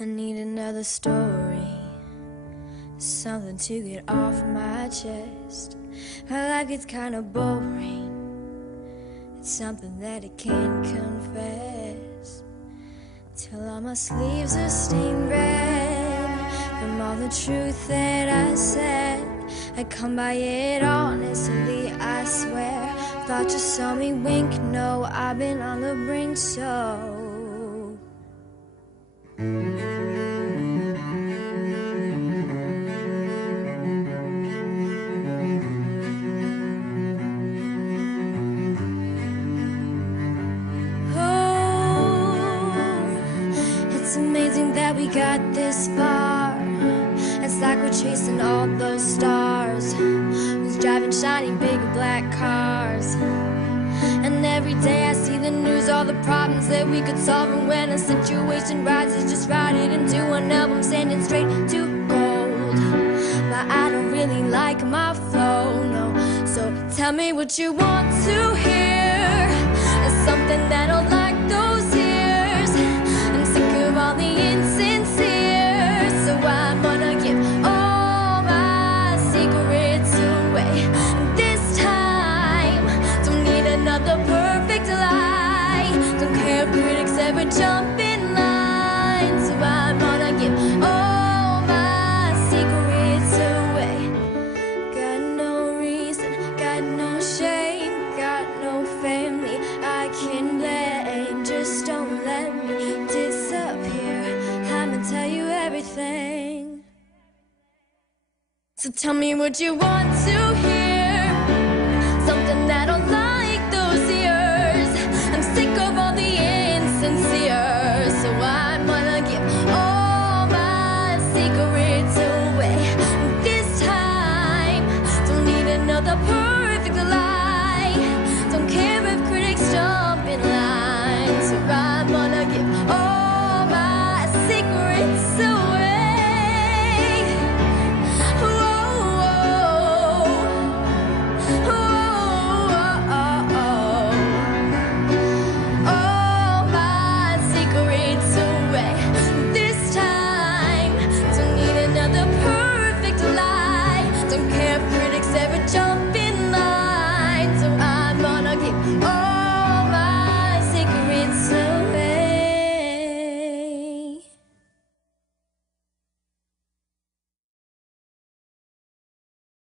I need another story, something to get off my chest. My life gets kind of boring. It's something that I can't confess, till all my sleeves are stained red from all the truth that I said. I come by it honestly, I swear. Thought you saw me wink, no, I've been on the brink, so it's amazing that we got this far. It's like we're chasing all those stars, who's driving shiny big black cars. And every day I see the news, all the problems that we could solve. And when a situation rises, just write it into one album, sending straight to gold. But I don't really like my flow, no. So tell me what you want to hear. It's something that'll like those years. I'm sick of all the insincere, so I'm gonna give all my secrets away. This time, don't need another perfect lie. Don't care if critics ever jump in line, so I'm gonna give all my secrets away. Got no reason, got no shame, got no family I can blame. Just don't let me disappear, I'ma tell you everything. So tell me what you want to hear.